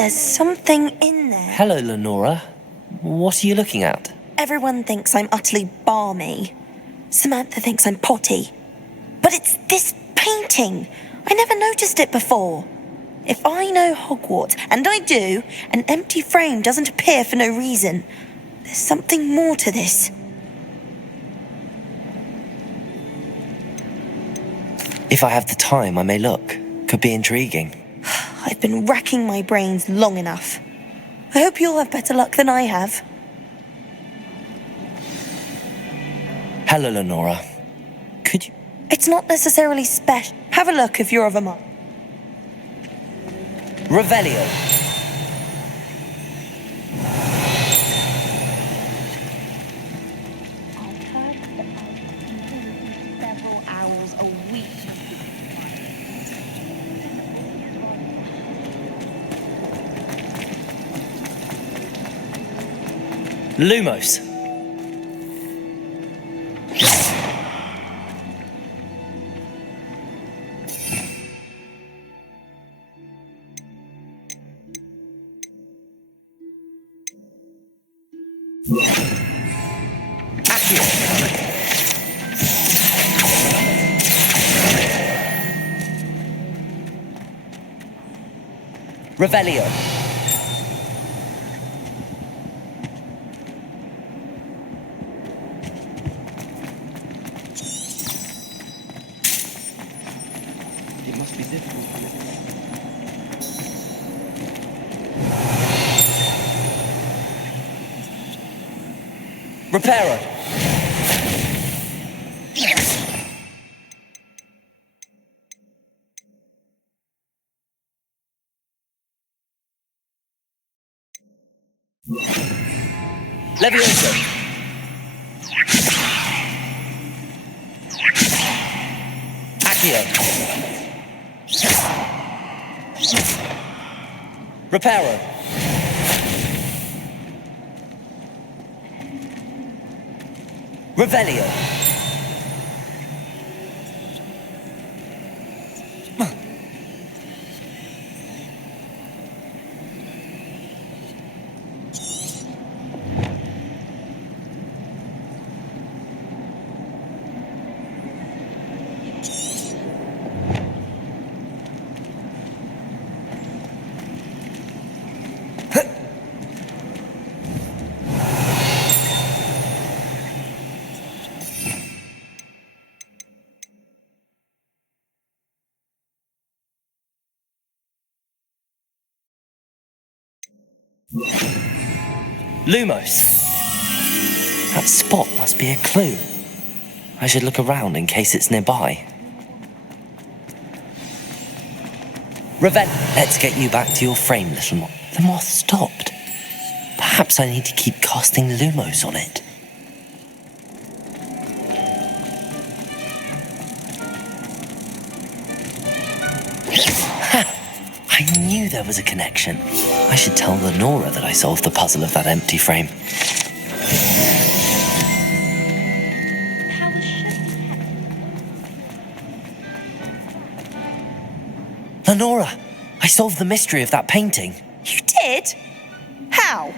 there's something in there. Hello, Lenora. What are you looking at? Everyone thinks I'm utterly balmy. Samantha thinks I'm potty. But it's this painting. I never noticed it before. If I know Hogwarts, and I do, an empty frame doesn't appear for no reason. There's something more to this. If I have the time, I may look. Could be intriguing. I've been racking my brains long enough. I hope you'll have better luck than I have. Hello, Lenora. Could you... It's not necessarily special. Have a look if you're of a mind. Revelio. I've heard that I several hours a week. Lumos. Revelio. It must be difficult. Reparo. Levioso. Accio. Reparo. Revelio. Lumos. That spot must be a clue. I should look around in case it's nearby. Revel. Let's get you back to your frame, little moth. The moth stopped. Perhaps I need to keep casting Lumos on it. Ha! I knew there was a connection. I should tell Lenora that I solved the puzzle of that empty frame. Lenora, I solved the mystery of that painting. You did? How?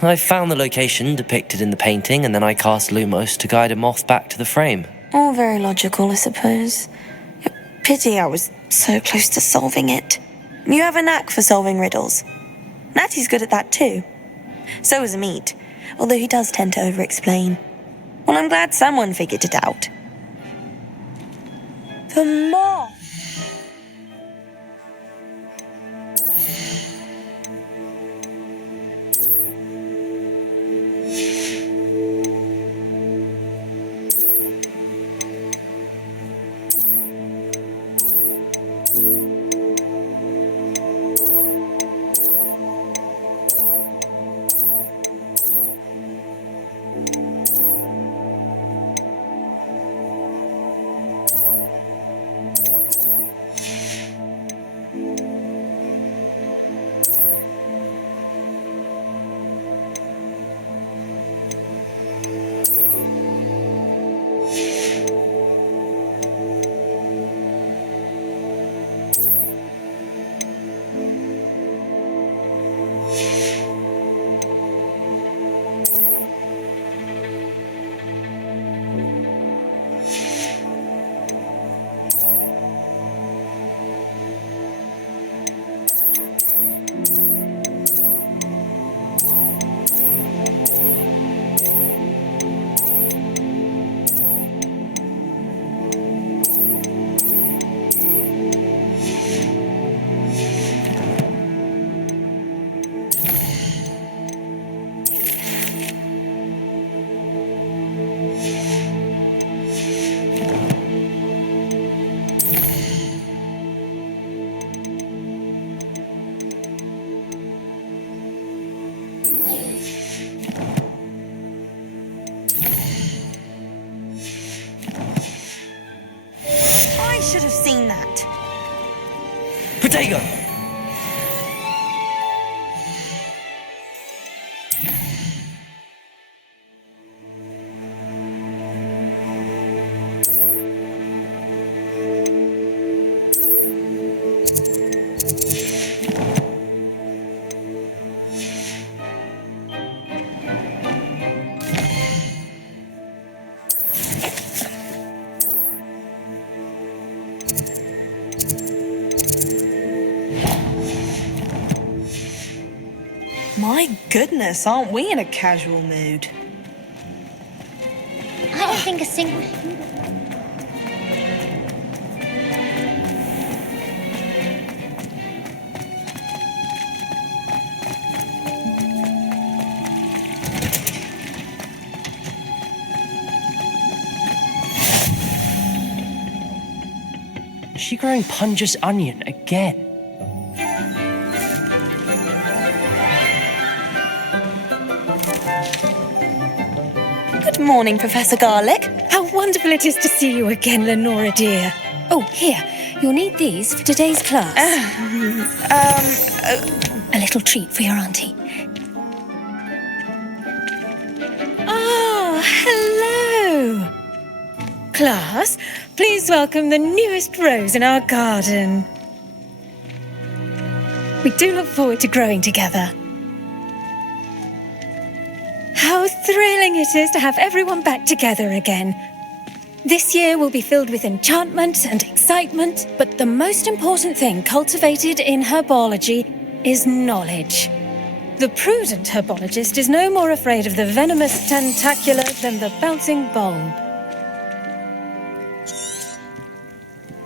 I found the location depicted in the painting, and then I cast Lumos to guide a moth back to the frame. All very logical, I suppose. Pity I was so close to solving it. You have a knack for solving riddles. Natty's good at that too. So is Amit, although he does tend to over-explain. Well, I'm glad someone figured it out. The moth! Potato! My goodness, aren't we in a casual mood? I don't think a single. Is she growing Punja's onion again? Good morning, Professor Garlic. How wonderful it is to see you again, Lenora dear. Oh, here, you'll need these for today's class. A little treat for your auntie. Oh, hello. Class, please welcome the newest rose in our garden. We do look forward to growing together. How thrilling it is to have everyone back together again. This year will be filled with enchantment and excitement, but the most important thing cultivated in herbology is knowledge. The prudent herbologist is no more afraid of the venomous tentacula than the bouncing bulb.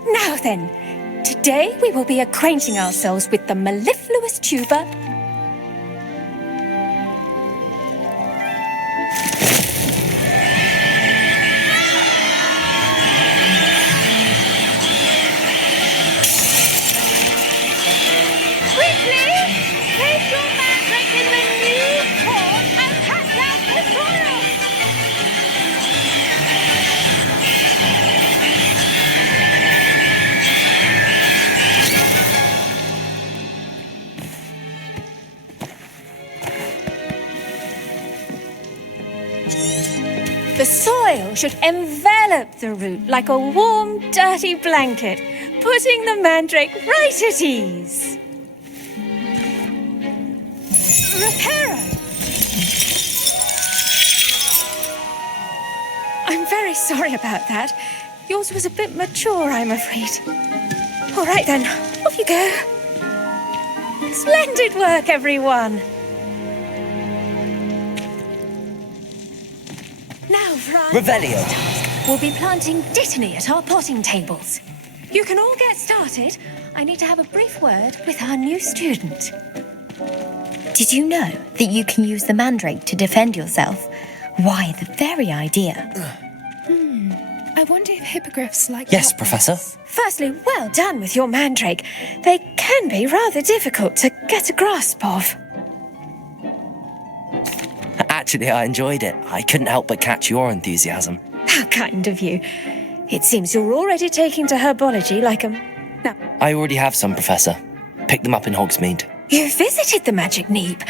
Now then, today we will be acquainting ourselves with the mellifluous tuber The soil should envelop the root like a warm, dirty blanket, putting the mandrake right at ease. Reparo! I'm very sorry about that. Yours was a bit mature, I'm afraid. All right then, off you go. Splendid work, everyone. Now, Revelio. We'll be planting dittany at our potting tables. You can all get started. I need to have a brief word with our new student. Did you know that you can use the mandrake to defend yourself? Why, the very idea. I wonder if hippogriffs like... Yes, Professor. Firstly, well done with your mandrake. They can be rather difficult to get a grasp of. Actually, I enjoyed it. I couldn't help but catch your enthusiasm. How kind of you. It seems you're already taking to herbology like a... Now, I already have some, Professor. Picked them up in Hogsmeade. you visited the Magic Neep.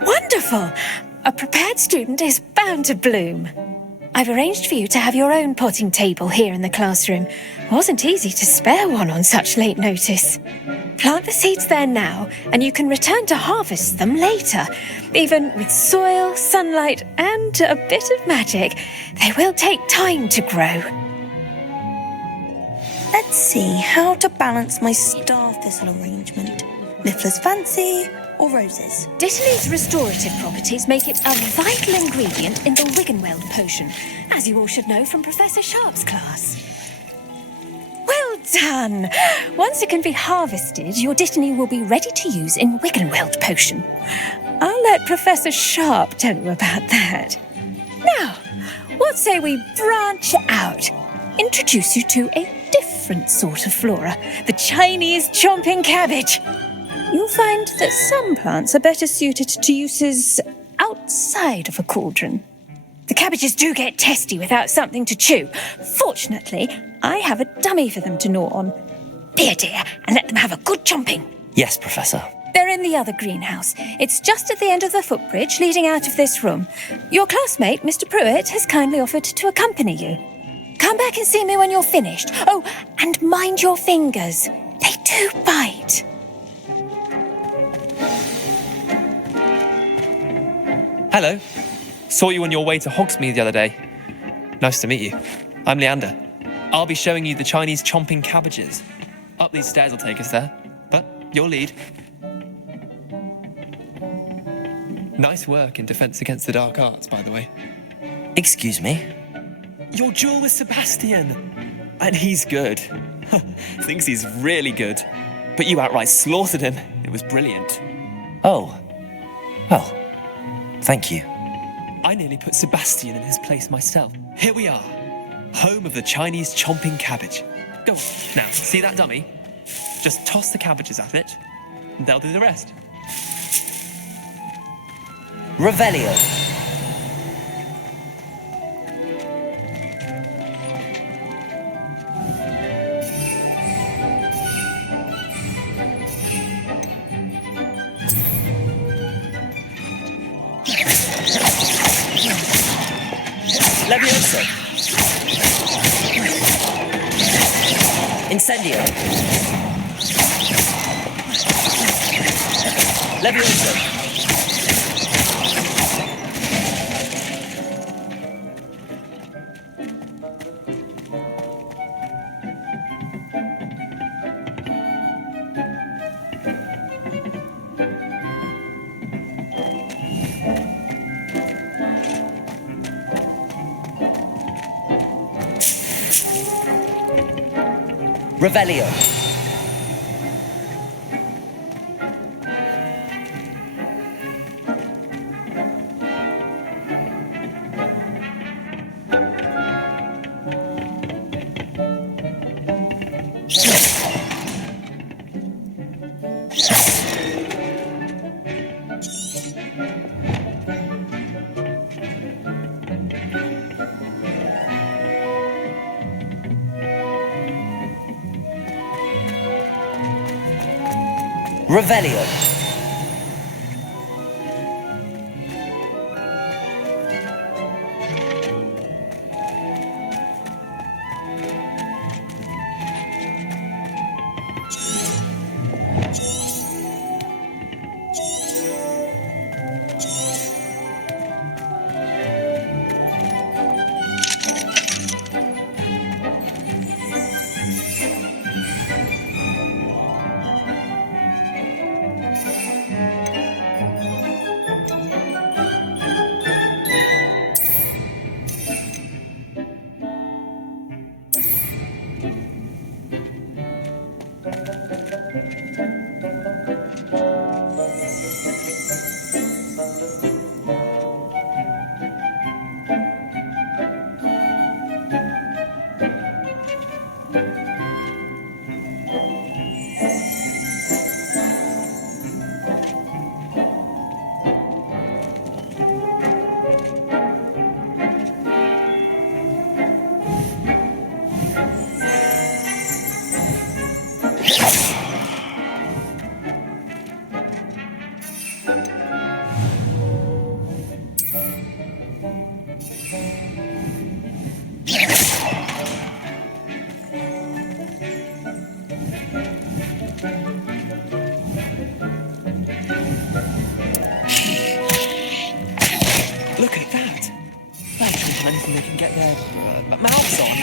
Wonderful. A prepared student is bound to bloom. I've arranged for you to have your own potting table here in the classroom. Wasn't easy to spare one on such late notice. Plant the seeds there now, and you can return to harvest them later. Even with soil, sunlight, and a bit of magic, they will take time to grow. Let's see how to balance my star thistle arrangement. Niffler's fancy or roses? Dittany's restorative properties make it a vital ingredient in the Wiggenweld potion, as you all should know from Professor Sharp's class. Well done! Once it can be harvested, your dittany will be ready to use in Wiggenweld potion. I'll let Professor Sharp tell you about that. Now, what say we branch out? Introduce you to a different sort of flora, the Chinese chomping cabbage. You'll find that some plants are better suited to uses outside of a cauldron. The cabbages do get testy without something to chew. Fortunately, I have a dummy for them to gnaw on. Here, dear, and let them have a good chomping. Yes, Professor. They're in the other greenhouse. It's just at the end of the footbridge leading out of this room. Your classmate, Mr. Pruitt, has kindly offered to accompany you. Come back and see me when you're finished. Oh, and mind your fingers. They do bite. Hello. Saw you on your way to Hogsmeade the other day. Nice to meet you. I'm Leander. I'll be showing you the Chinese chomping cabbages. Up these stairs will take us there, but your lead. Nice work in Defense Against the Dark Arts, by the way. Excuse me? Your duel with Sebastian. And he's good. Thinks he's really good. But you outright slaughtered him. It was brilliant. Oh. Well, thank you. I nearly put Sebastian in his place myself. Here we are. Home of the Chinese chomping cabbage. Go on. Now, see that dummy? Just toss the cabbages at it, and they'll do the rest. Revelio. Levioso. Incendio. Levioso. Revelio. Revelio. Look at that. They're trying anything they can get their mouths on.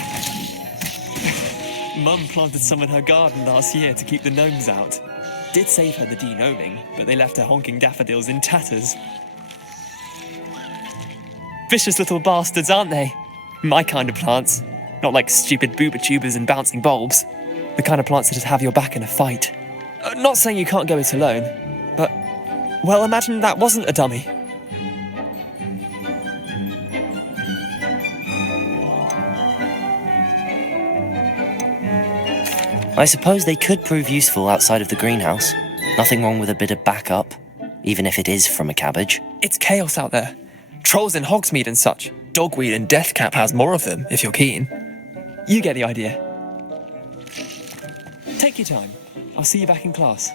Mum planted some in her garden last year to keep the gnomes out. Did save her the de-gnoming, but they left her honking daffodils in tatters. Vicious little bastards, aren't they? My kind of plants. Not like stupid booba tubers and bouncing bulbs. The kind of plants that just have your back in a fight. Not saying you can't go it alone, but, well, imagine that wasn't a dummy. I suppose they could prove useful outside of the greenhouse. Nothing wrong with a bit of backup, even if it is from a cabbage. It's chaos out there. Trolls in Hogsmeade and such. Dogweed and Deathcap has more of them, if you're keen. You get the idea. Take your time. I'll see you back in class.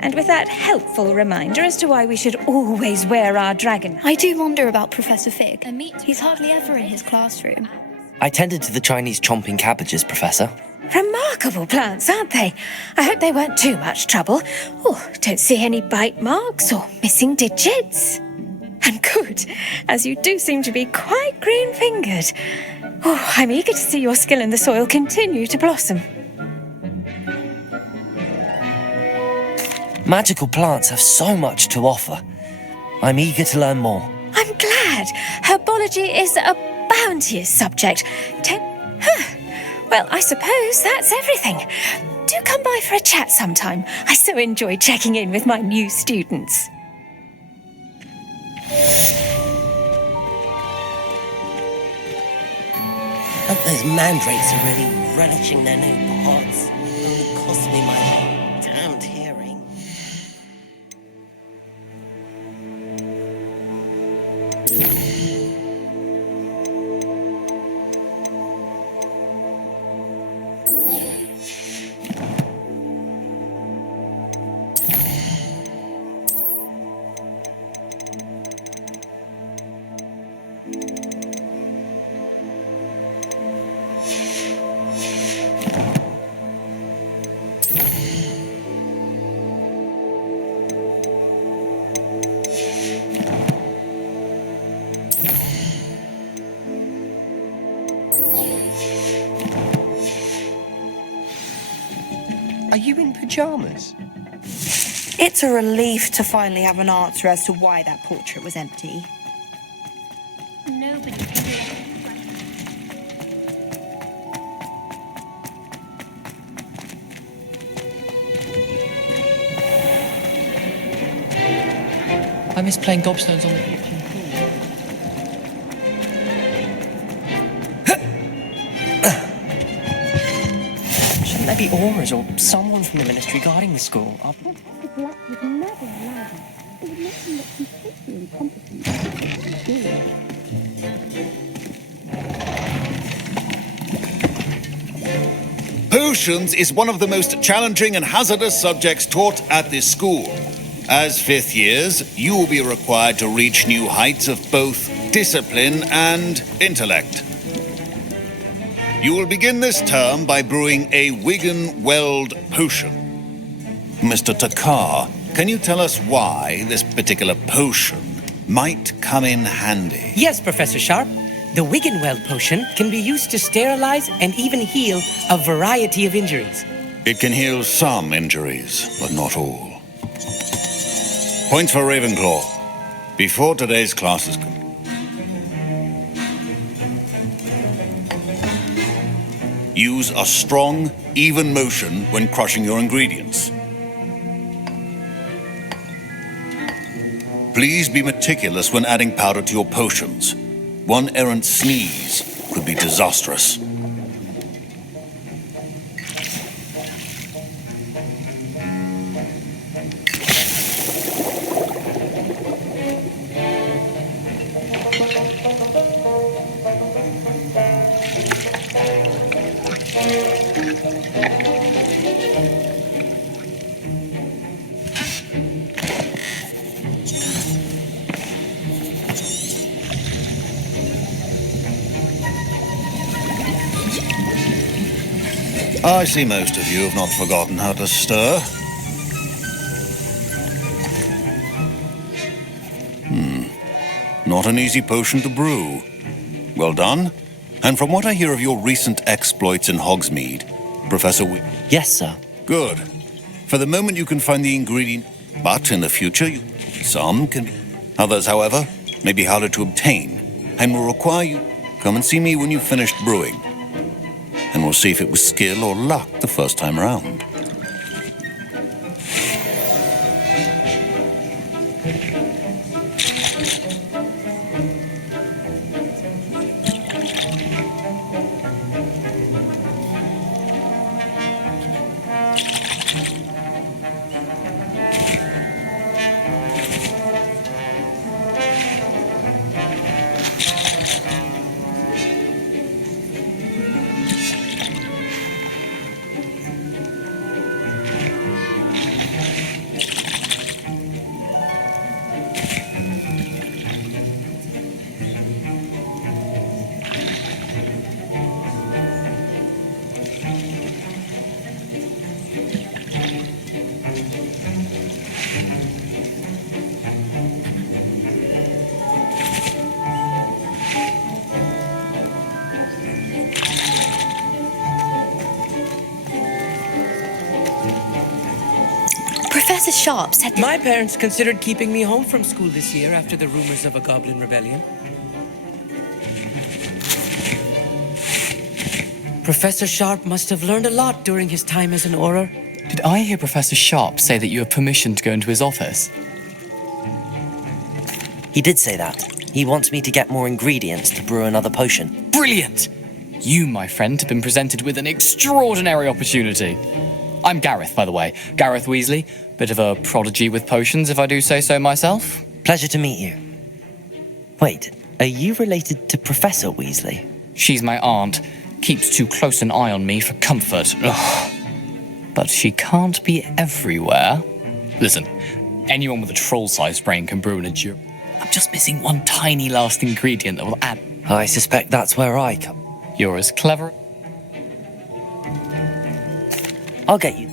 And with that helpful reminder as to why we should always wear our dragon. I do wonder about Professor Fig. He's hardly ever in his classroom. I tended to the Chinese chomping cabbages, Professor. Remarkable plants, aren't they? I hope they weren't too much trouble. Oh, don't see any bite marks or missing digits. And good, as you do seem to be quite green-fingered. Oh, I'm eager to see your skill in the soil continue to blossom. Magical plants have so much to offer. I'm eager to learn more. I'm glad. Herbology is a bounteous subject. Well, I suppose that's everything. Do come by for a chat sometime. I so enjoy checking in with my new students. And those mandrakes are really relishing their new pots. Only cost me my damned hearing. Are you in pyjamas? It's a relief to finally have an answer as to why that portrait was empty. Nobody can do it. I miss playing gobstones on the kitchen pool. Shouldn't there be aurors or someone from the ministry guarding the school? Black would never allow that. It would make him look completely incompetent. Potions is one of the most challenging and hazardous subjects taught at this school. As fifth years, you will be required to reach new heights of both discipline and intellect. You will begin this term by brewing a Wigan-Weld potion. Mr. Takar, can you tell us why this particular potion might come in handy? Yes, Professor Sharp. The Wigan-Weld potion can be used to sterilize and even heal a variety of injuries. It can heal some injuries, but not all. Points for Ravenclaw. Before today's class is complete. Use a strong, even motion when crushing your ingredients. Please be meticulous when adding powder to your potions. One errant sneeze could be disastrous. I see most of you have not forgotten how to stir. Not an easy potion to brew. Well done. And from what I hear of your recent exploits in Hogsmeade, Professor Yes, sir. Good. For the moment you can find the ingredient, but in the future, some can be. Others, however, may be harder to obtain and will require you come and see me when you've finished brewing. And we'll see if it was skill or luck the first time around. Sharp said that... My parents considered keeping me home from school this year after the rumors of a goblin rebellion. Professor Sharp must have learned a lot during his time as an Auror. Did I hear Professor Sharp say that you have permission to go into his office? He did say that. He wants me to get more ingredients to brew another potion. Brilliant! You, my friend, have been presented with an extraordinary opportunity. I'm Gareth, by the way. Gareth Weasley. Bit of a prodigy with potions, if I do say so myself. Pleasure to meet you. Wait, are you related to Professor Weasley? She's my aunt. Keeps too close an eye on me for comfort. Ugh. But she can't be everywhere. Listen, anyone with a troll-sized brain can brew an endure. I'm just missing one tiny last ingredient that will add... I suspect that's where I come. You're as clever... I'll get you.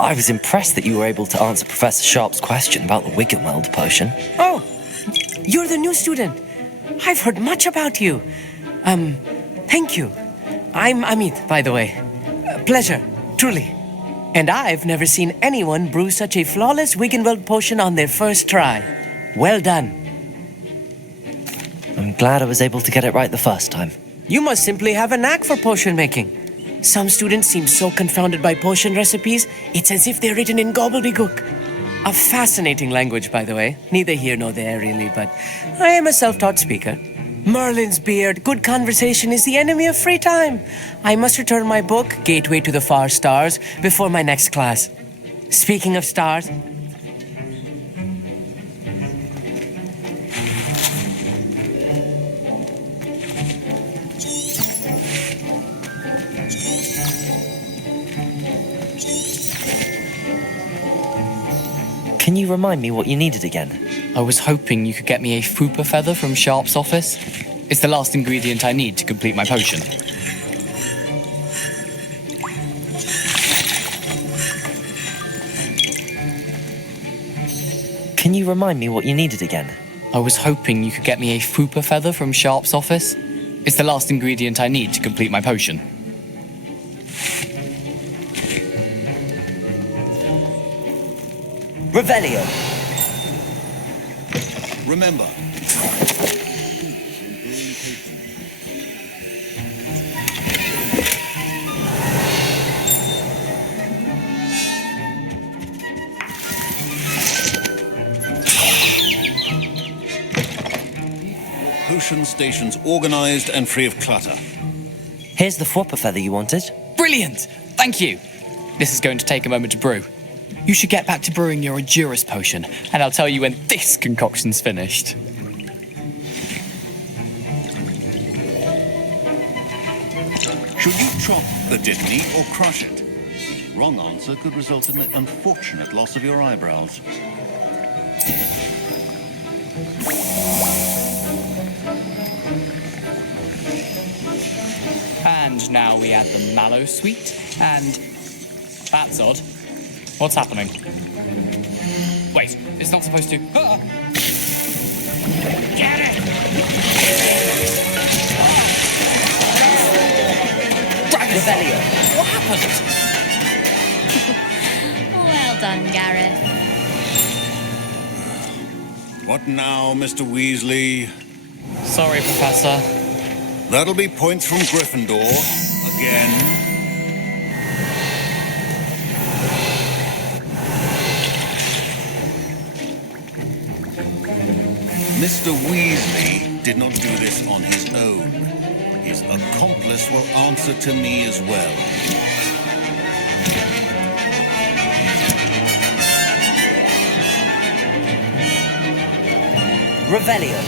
I was impressed that you were able to answer Professor Sharp's question about the Wiggenweld potion. Oh, you're the new student. I've heard much about you. Thank you. I'm Amit, by the way. Pleasure, truly. And I've never seen anyone brew such a flawless Wiggenweld potion on their first try. Well done. I'm glad I was able to get it right the first time. You must simply have a knack for potion making. Some students seem so confounded by potion recipes, it's as if they're written in gobbledygook. A fascinating language, by the way. Neither here nor there, really, but I am a self-taught speaker. Merlin's beard, good conversation is the enemy of free time. I must return my book, Gateway to the Far Stars, before my next class. Speaking of stars... Can you remind me what you needed again? I was hoping you could get me a Fupa feather from Sharp's office. It's the last ingredient I need to complete my potion. Can you remind me what you needed again? I was hoping you could get me a Fupa feather from Sharp's office. It's the last ingredient I need to complete my potion. Revelio. Remember, potion stations organized and free of clutter. Here's the Fwopper feather you wanted. Brilliant! Thank you! This is going to take a moment to brew. You should get back to brewing your Endurus potion, and I'll tell you when this concoction's finished. Should you chop the Dittany or crush it? Wrong answer could result in the unfortunate loss of your eyebrows. And now we add the mallow sweet, and... That's odd. What's happening? Wait, it's not supposed to... Ah! Get it! Dragon Revelio! What happened? Well done, Gareth. What now, Mr. Weasley? Sorry, Professor. That'll be points from Gryffindor. Again. Mr. Weasley did not do this on his own. His accomplice will answer to me as well. Revelio.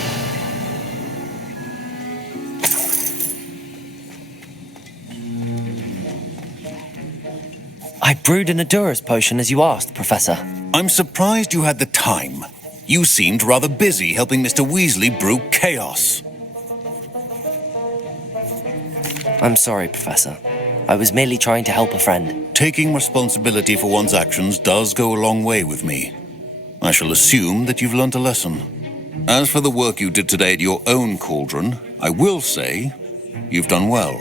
I brewed an Endurus potion as you asked, Professor. I'm surprised you had the time. You seemed rather busy helping Mr. Weasley brew chaos. I'm sorry, Professor. I was merely trying to help a friend. Taking responsibility for one's actions does go a long way with me. I shall assume that you've learnt a lesson. As for the work you did today at your own cauldron, I will say you've done well.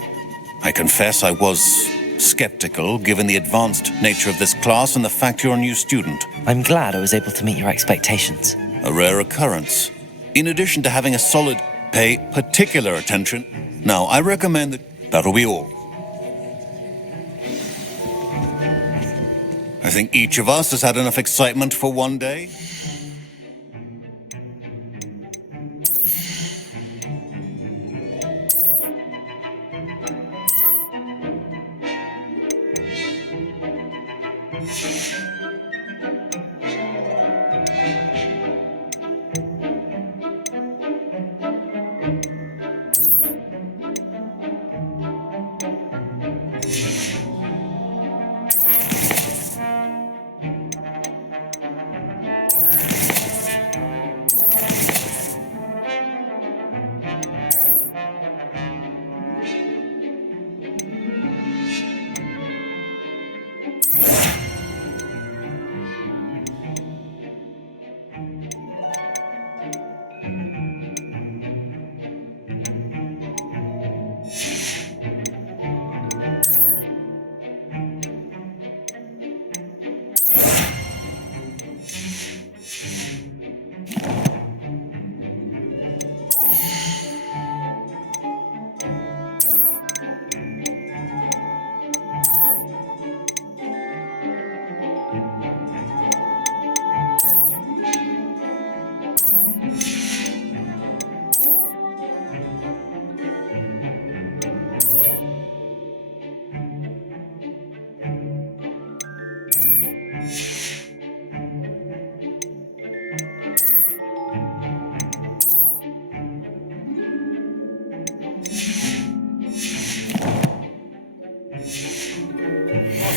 I confess I was skeptical, given the advanced nature of this class and the fact you're a new student. I'm glad I was able to meet your expectations. A rare occurrence. In addition to having a solid, pay particular attention. Now, I recommend that'll be all. I think each of us has had enough excitement for one day.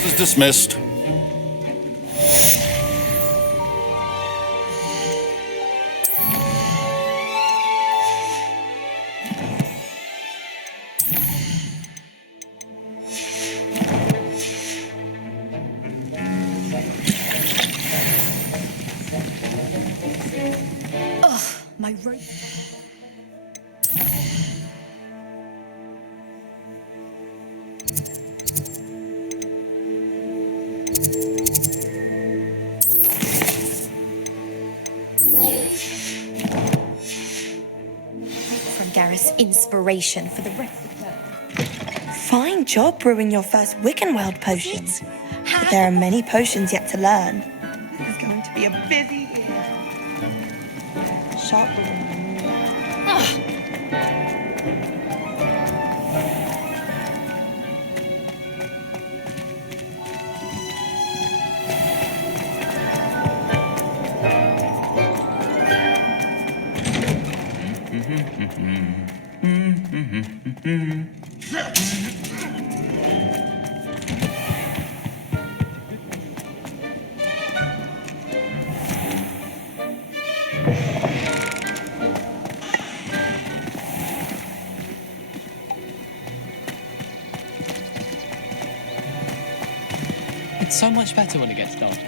Class is dismissed. My rope. From Gareth's inspiration for the rest of the... Fine job brewing your first Wiccanworld potions. But there are many potions yet to learn. This is going to be a busy year. Sharp It's so much better when it gets dark.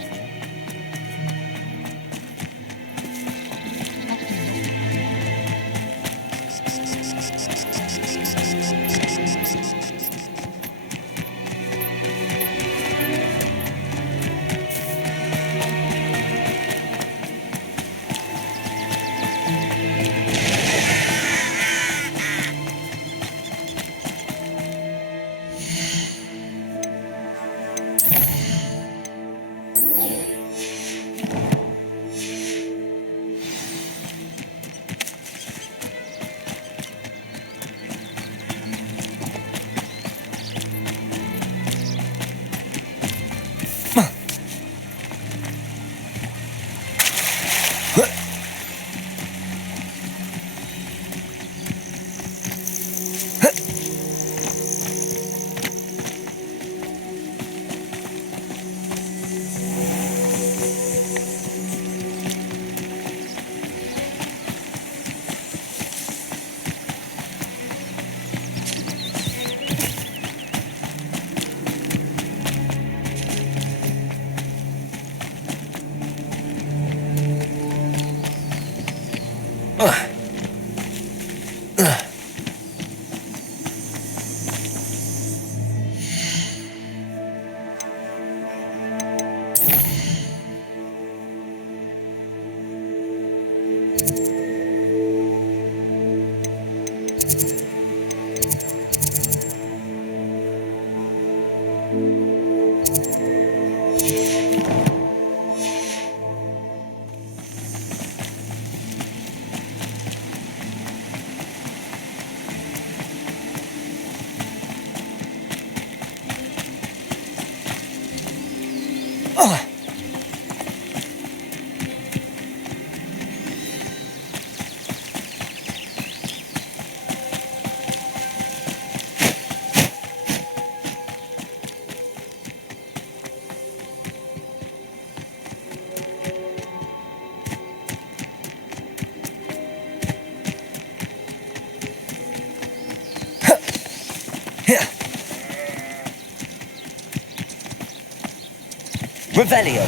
Revelio.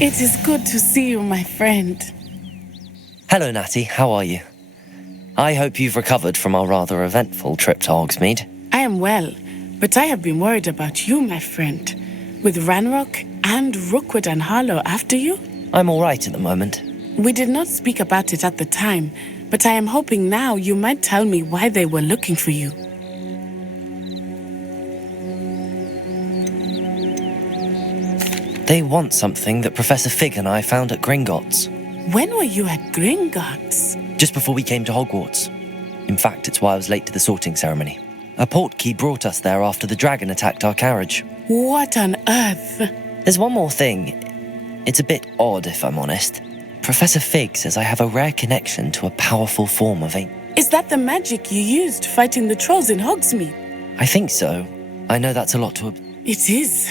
It is good to see you, my friend. Hello, Natty. How are you? I hope you've recovered from our rather eventful trip to Hogsmeade. I am well, but I have been worried about you, my friend. With Ranrock and Rookwood and Harlow after you? I'm all right at the moment. We did not speak about it at the time, but I am hoping now you might tell me why they were looking for you. They want something that Professor Fig and I found at Gringotts. When were you at Gringotts? Just before we came to Hogwarts. In fact, it's why I was late to the sorting ceremony. A portkey brought us there after the dragon attacked our carriage. What on earth? There's one more thing. It's a bit odd, if I'm honest. Professor Fig says I have a rare connection to a powerful form of Is that the magic you used fighting the trolls in Hogsmeade? I think so. I know that's a lot to... It is.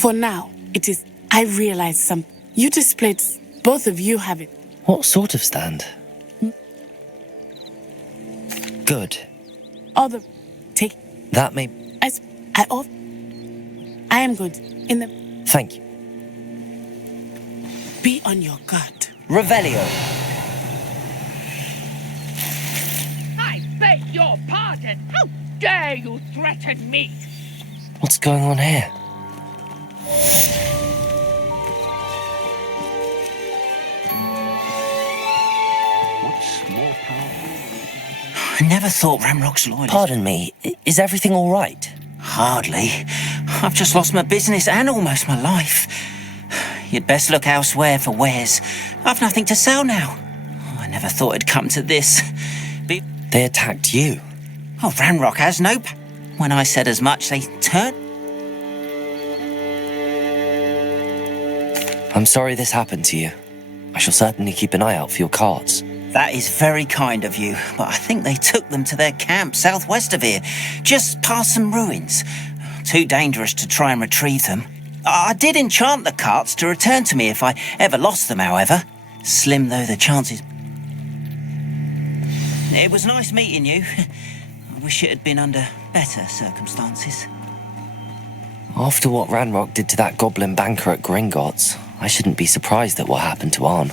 For now, it is. I realize something. You displayed... Both of you have it. What sort of stand? Good. Take... That may... I am going to... In the... Thank you. Be on your guard. Revelio. I beg your pardon. How dare you threaten me? What's going on here? I never thought Ramrock's loyalty... Pardon me, is everything all right? Hardly. I've just lost my business and almost my life. You'd best look elsewhere for wares. I've nothing to sell now. I never thought it'd come to this. They attacked you? Oh, Ramrock has no... When I said as much, they turned... I'm sorry this happened to you. I shall certainly keep an eye out for your carts. That is very kind of you, but I think they took them to their camp southwest of here, just past some ruins. Too dangerous to try and retrieve them. I did enchant the carts to return to me if I ever lost them, however. Slim though the chances... It was nice meeting you. I wish it had been under better circumstances. After what Ranrock did to that goblin banker at Gringotts, I shouldn't be surprised at what happened to Arn.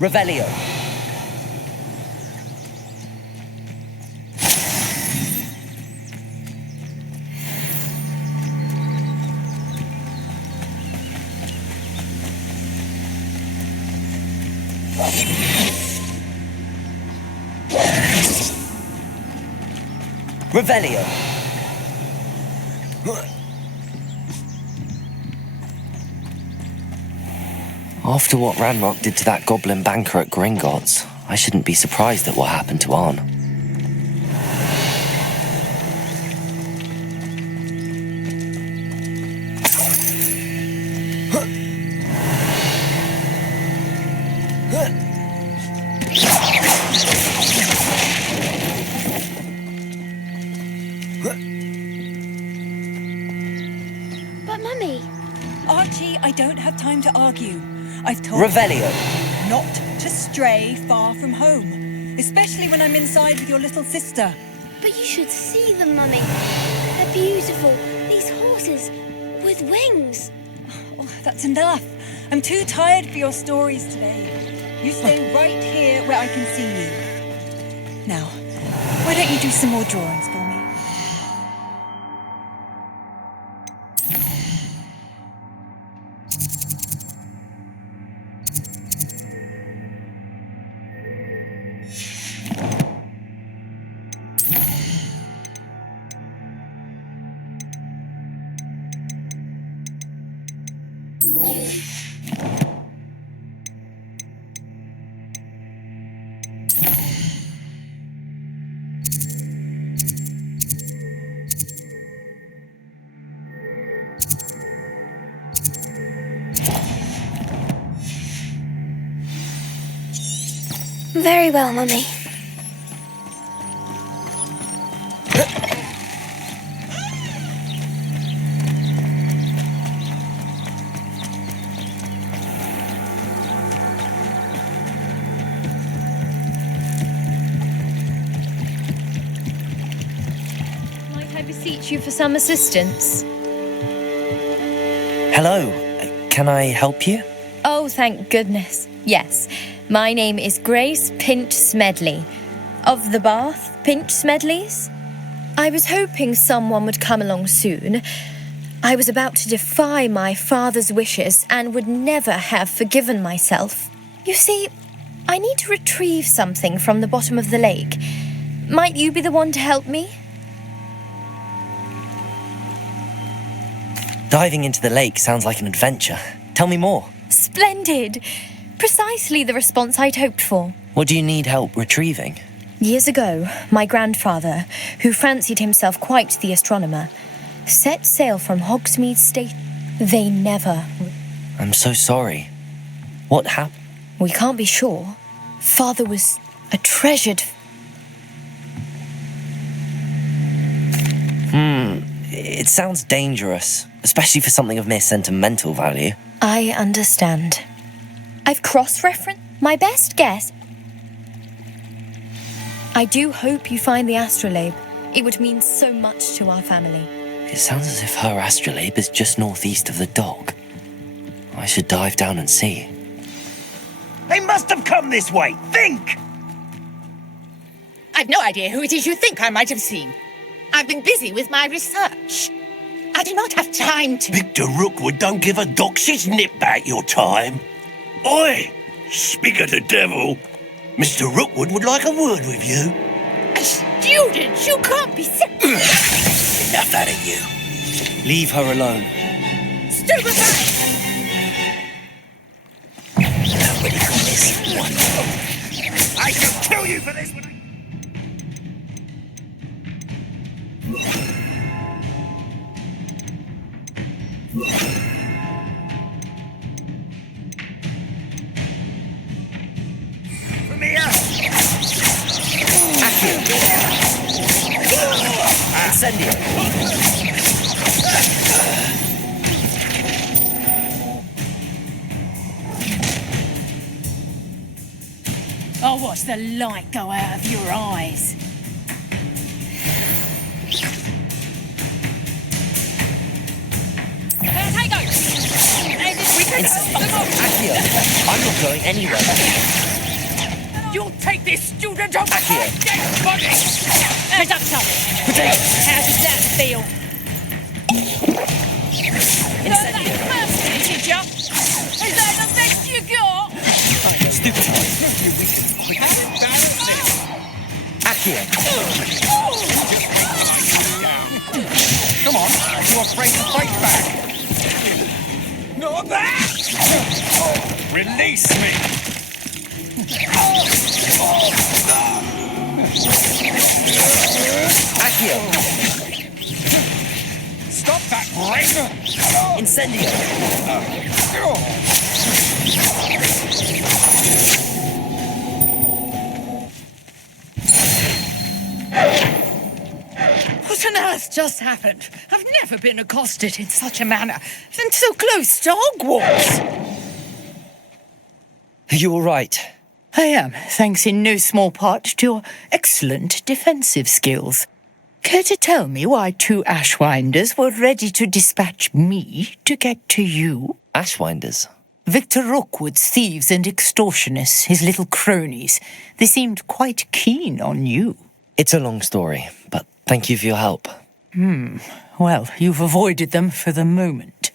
Revelio. Revelio. After what Ranrock did to that goblin banker at Gringotts, I shouldn't be surprised at what happened to Arn. But, Mummy, Archie, I don't have time to argue. I've told Revelio. you not to stray far from home, especially when I'm inside with your little sister. But you should see them, Mummy. They're beautiful. These horses with wings. Oh, that's enough. I'm too tired for your stories today. You stay right here where I can see you. Now, why don't you do some more drawings for me? Very well, Mummy. Might I beseech you for some assistance? Hello. Can I help you? Oh, thank goodness. Yes. My name is Grace Pinch Smedley, of the Bath Pinch Smedleys. I was hoping someone would come along soon. I was about to defy my father's wishes and would never have forgiven myself. You see, I need to retrieve something from the bottom of the lake. Might you be the one to help me? Diving into the lake sounds like an adventure. Tell me more. Splendid! Precisely the response I'd hoped for. What do you need help retrieving? Years ago, my grandfather, who fancied himself quite the astronomer, set sail from Hogsmeade State. They never... I'm so sorry. What happened? We can't be sure. Father was a treasured... It sounds dangerous, especially for something of mere sentimental value. I understand. I've cross-referenced my best guess. I do hope you find the astrolabe. It would mean so much to our family. It sounds as if her astrolabe is just northeast of the dock. I should dive down and see. They must have come this way. Think! I've no idea who it is you think I might have seen. I've been busy with my research. I do not have time to... Victor Rookwood don't give a doxy's nip back your time. Oi! Speak of the devil. Mr. Rookwood would like a word with you. A student? You can't be... Enough out of you. Leave her alone. Stupefy! Nobody can miss one. I shall kill you for this one. From here! Incendio! I'll watch the light go out of your eyes. Accio, I'm not going anywhere. You'll take this student over Accio. my dead body! Production! How does that feel? Incendio. Did ya? Is that the best you got? Stupid. Accio. Come on, you're afraid to fight back. Not that! Release me! Accio. Stop that, brain! Incendio. What on earth? just happened? I've never been accosted in such a manner, and so close to Hogwarts. Are you all right? I am, thanks in no small part to your excellent defensive skills. Care to tell me why 2 Ashwinders were ready to dispatch me to get to you? Ashwinders? Victor Rookwood's thieves and extortionists, his little cronies. They seemed quite keen on you. It's a long story, but thank you for your help. Well, you've avoided them for the moment.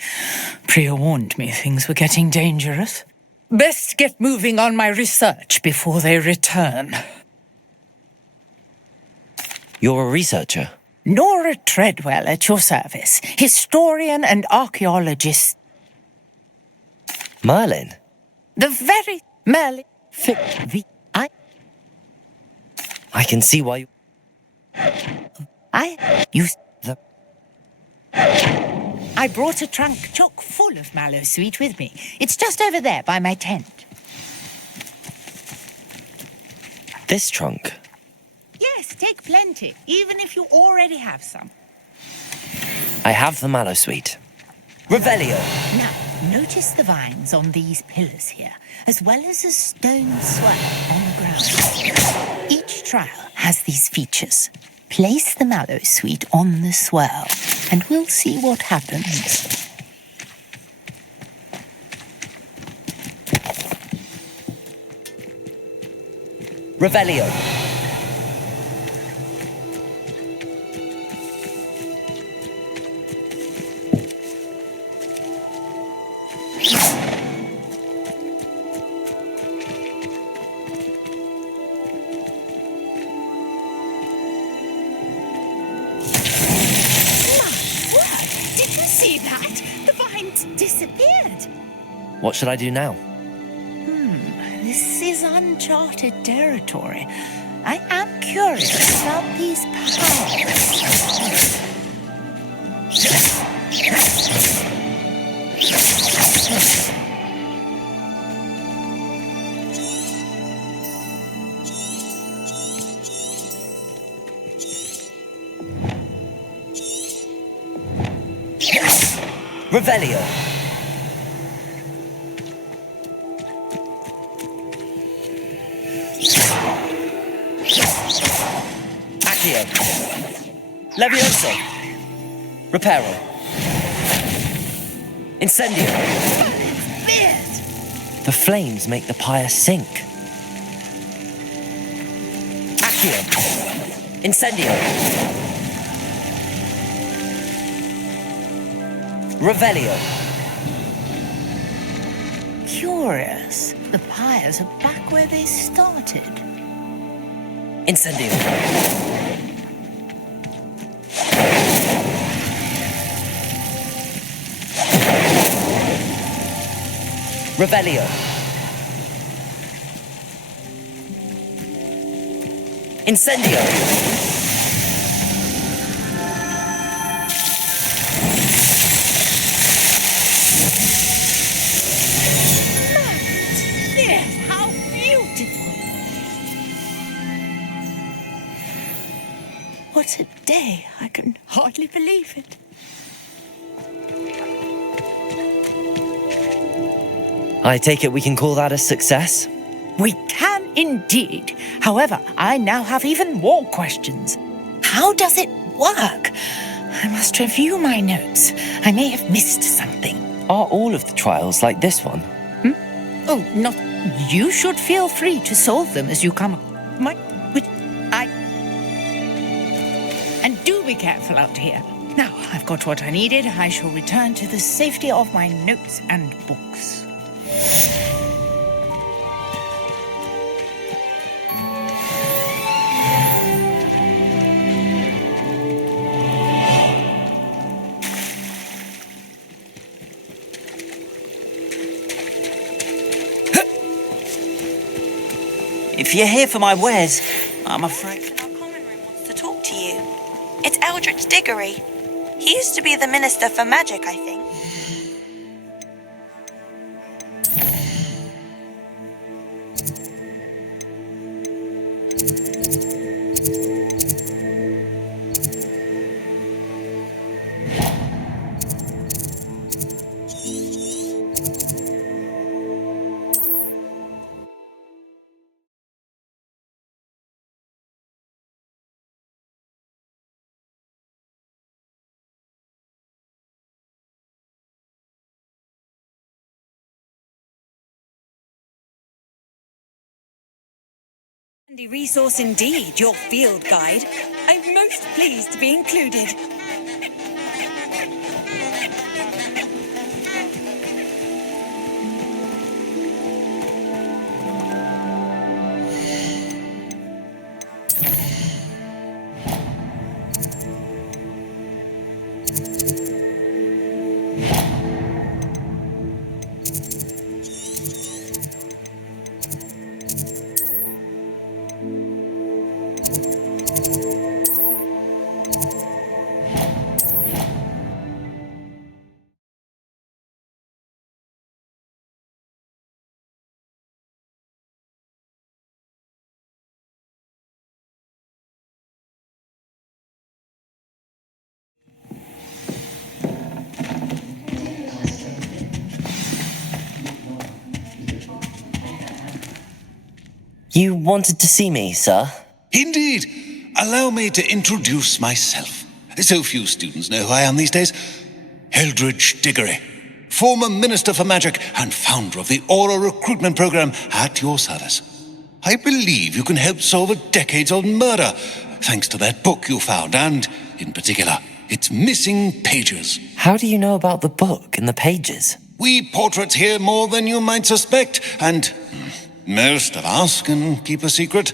Priya warned me things were getting dangerous. Best get moving on my research before they return. You're a researcher? Nora Treadwell at your service, historian and archaeologist. Merlin? The very Merlin. I can see why you... I brought a trunk chock full of mallow sweet with me. It's just over there by my tent. This trunk? Yes, take plenty, even if you already have some. I have the mallow sweet. Revelio! Now, notice the vines on these pillars here, as well as a stone swirl on the ground. Each trial has these features. Place the mallow sweet on the swirl, and we'll see what happens. Revelio! See that? The vines disappeared. What should I do now? This is uncharted territory. I am curious about these powers. Revelio! Accio! Levioso! Reparo! Incendio! The flames make the pyre sink. Accio! Incendio! Revelio. Curious. The pyres are back where they started. Incendio. Revelio. Incendio. How beautiful! What a day! I can hardly believe it. I take it we can call that a success? We can indeed. However, I now have even more questions. How does it work? I must review my notes. I may have missed something. Are all of the trials like this one? Oh, not... You should feel free to solve them as you come... And do be careful out here. Now, I've got what I needed. I shall return to the safety of my notes and books. If you're here for my wares, I'm afraid... To talk to you. It's Eldritch Diggory. He used to be the Minister for Magic, I think. Handy resource indeed, your field guide. I'm most pleased to be included. You wanted to see me, sir? Indeed. Allow me to introduce myself. So few students know who I am these days. Eldridge Diggory, former Minister for Magic and founder of the Aura recruitment program, at your service. I believe you can help solve a decades-old murder, thanks to that book you found, and, in particular, its missing pages. How do you know about the book and the pages? We portraits here more than you might suspect, and most of us can keep a secret.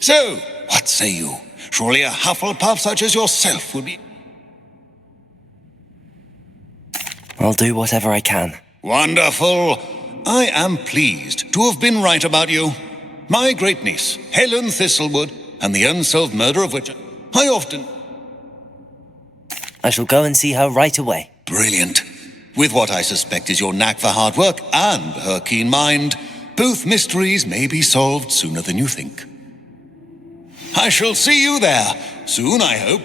So, what say you? Surely a Hufflepuff such as yourself would be... I'll do whatever I can. Wonderful. I am pleased to have been right about you. My great-niece, Helen Thistlewood, and the unsolved murder of which I often... I shall go and see her right away. Brilliant. With what I suspect is your knack for hard work and her keen mind, both mysteries may be solved sooner than you think. I shall see you there soon, I hope.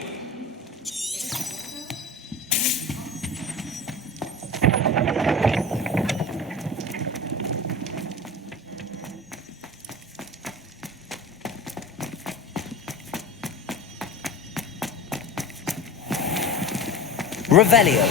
Revelio.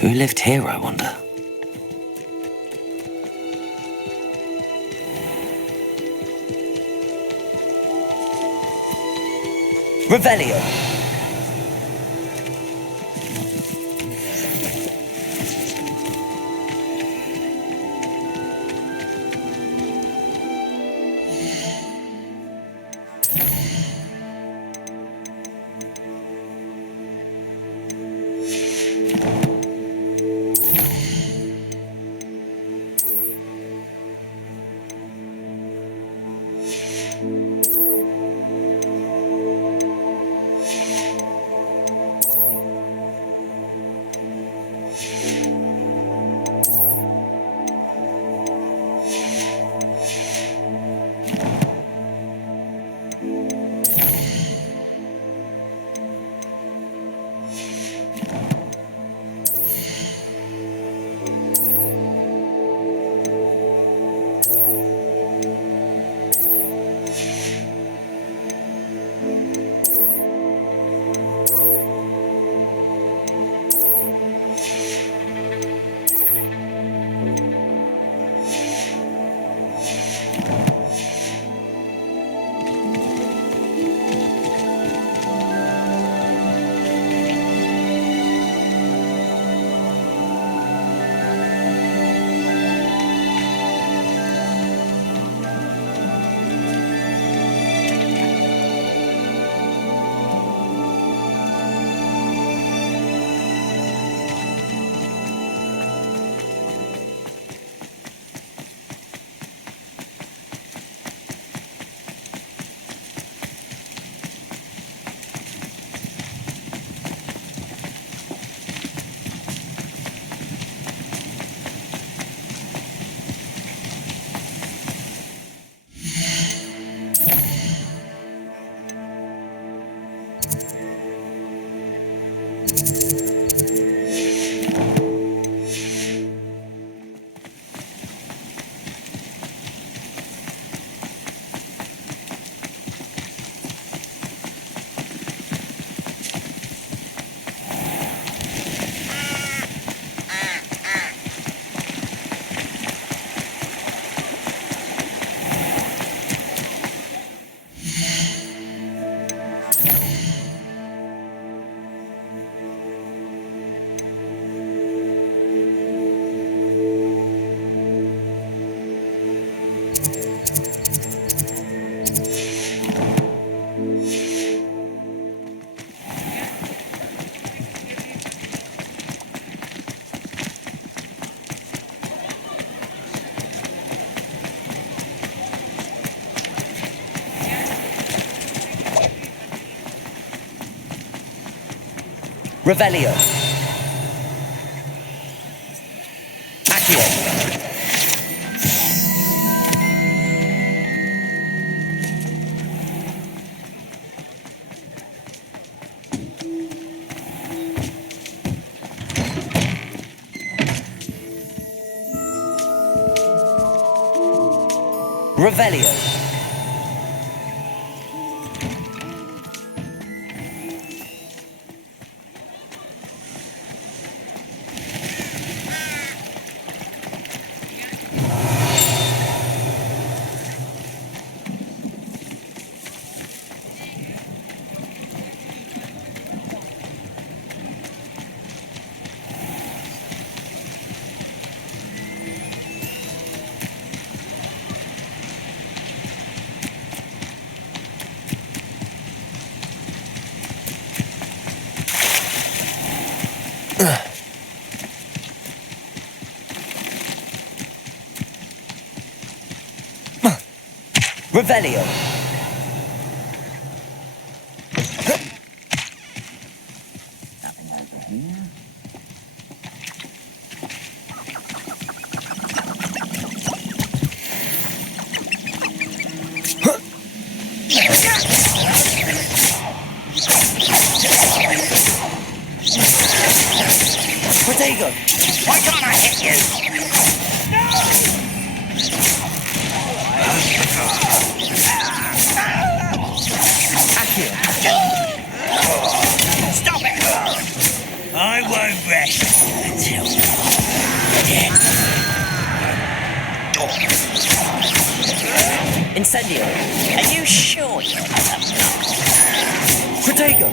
Who lived here, I wonder? Revelio. Revelio. Accio. Revelio. Revelio. Nothing over here. Protego. Why can't I hit you? Stop it! I won't rest until dead. Incendio. Are you sure you're Protego.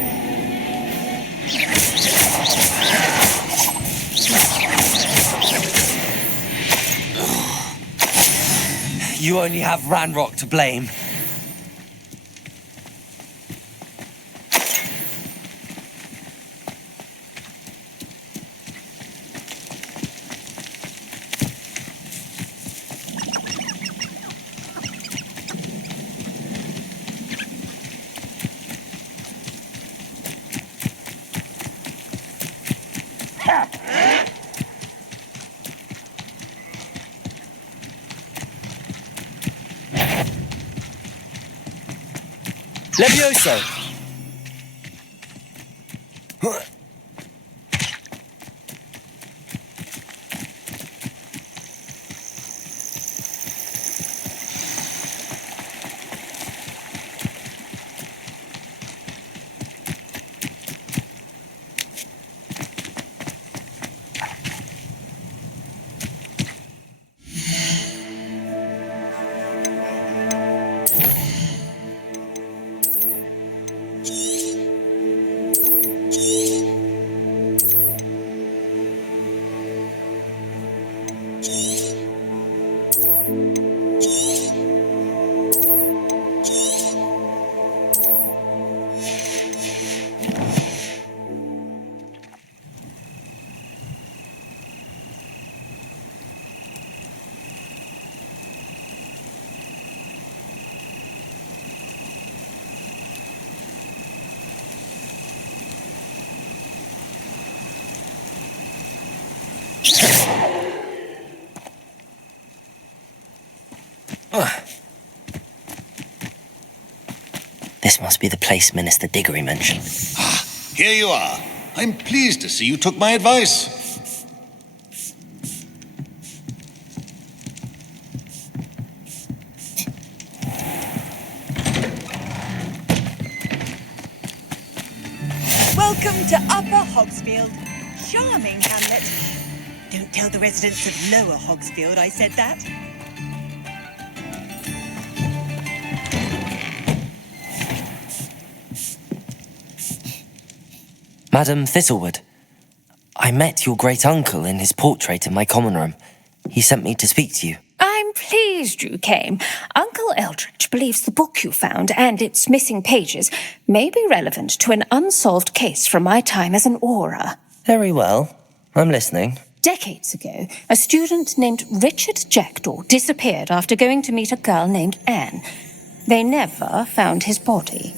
You only have Ranrock to blame. Levioso. This must be the place Minister Diggory mentioned. Here you are. I'm pleased to see you took my advice. Welcome to Upper Hogsfield. Charming hamlet. Don't tell the residents of Lower Hogsfield I said that. Madam Thistlewood, I met your great-uncle in his portrait in my common room. He sent me to speak to you. I'm pleased you came. Uncle Eldridge believes the book you found and its missing pages may be relevant to an unsolved case from my time as an aura. Very well. I'm listening. Decades ago, a student named Richard Jackdaw disappeared after going to meet a girl named Anne. They never found his body.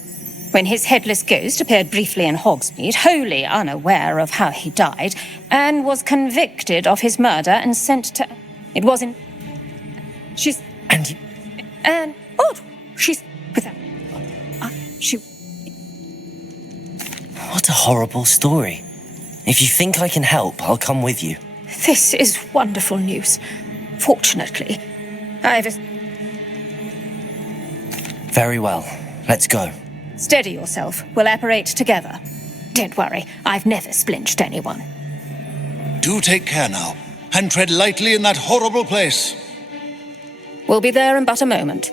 when his headless ghost appeared briefly in Hogsmeade, wholly unaware of how he died, and was convicted of his murder and sent to... It was in... She's... And... Oh, she's... Without... She... What a horrible story. If you think I can help, I'll come with you. This is wonderful news. Fortunately, I've... Very well. Let's go. Steady yourself. We'll apparate together. Don't worry, I've never splinched anyone. Do take care now, and tread lightly in that horrible place. We'll be there in but a moment.